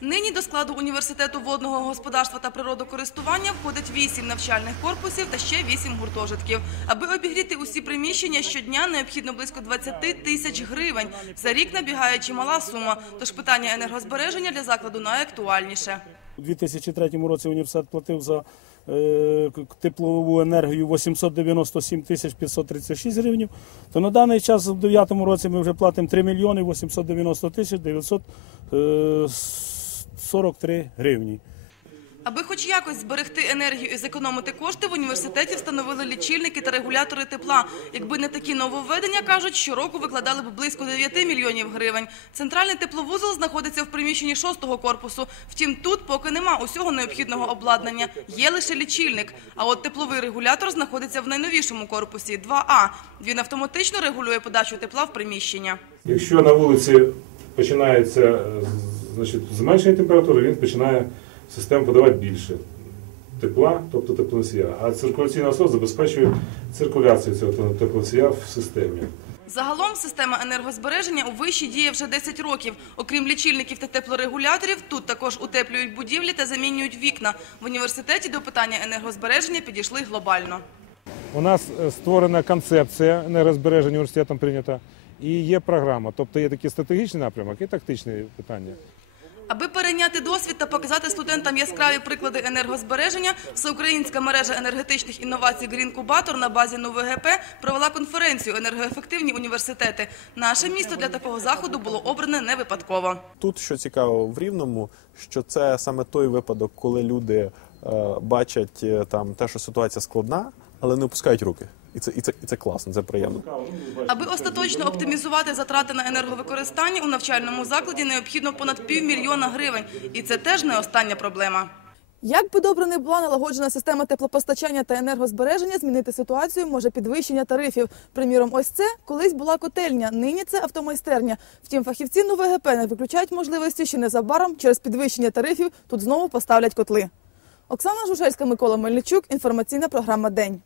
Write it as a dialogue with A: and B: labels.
A: Нині до складу університету водного господарства та природокористування входить вісім навчальних корпусів та ще вісім гуртожитків. Аби обігріти усі приміщення щодня, необхідно близько 20 тисяч гривень. За рік набігає чимала сума. Тож питання енергозбереження для закладу найактуальніше.
B: У 2003 році університет платив за е, теплову енергію 897 тисяч 536 гривень, то на даний час у 2009 році ми вже платимо 3 мільйони 890 тисяч 943 гривні.
A: Аби хоч якось зберегти енергію і зекономити кошти, в університеті встановили лічильники та регулятори тепла. Якби не такі нововведення, кажуть, щороку викладали б близько 9 мільйонів гривень. Центральний тепловузол знаходиться в приміщенні шостого корпусу. Втім, тут поки нема усього необхідного обладнання. Є лише лічильник. А от тепловий регулятор знаходиться в найновішому корпусі 2А. Він автоматично регулює подачу тепла в приміщення.
C: Якщо на вулиці починається е, значить, зменшення температури, він починає систему подавати більше тепла, тобто теплоносія. А циркуляційний насос забезпечує циркуляцію цього теплоносія в системі.
A: Загалом система енергозбереження у виші діє вже 10 років. Окрім лічильників та теплорегуляторів, тут також утеплюють будівлі та замінюють вікна. В університеті до питання енергозбереження підійшли глобально.
D: У нас е, створена концепція енергозбереження університетом прийнята і є програма. Тобто є такий стратегічний напрямок і тактичні питання.
A: Аби перейняти досвід та показати студентам яскраві приклади енергозбереження, всеукраїнська мережа енергетичних інновацій Грінкубатор на базі НУВГП провела конференцію енергоефективні університети. Наше місто для такого заходу було обране не випадково.
E: Тут що цікаво в рівному, що це саме той випадок, коли люди е, бачать е, там те, що ситуація складна, але не опускають руки. І це, і це, і це класно, це приємно.
A: Аби остаточно оптимізувати затрати на енерговикористання у навчальному закладі необхідно понад півмільйона гривень. І це теж не остання проблема.
F: Як би добре не була налагоджена система теплопостачання та енергозбереження, змінити ситуацію може підвищення тарифів. Приміром, ось це колись була котельня, нині це автомайстерня. Втім, фахівці НУВГП не виключають можливості, що незабаром через підвищення тарифів тут знову поставлять котли. Оксана Жужельська, Микола Мельничук. Інформаційна програма День.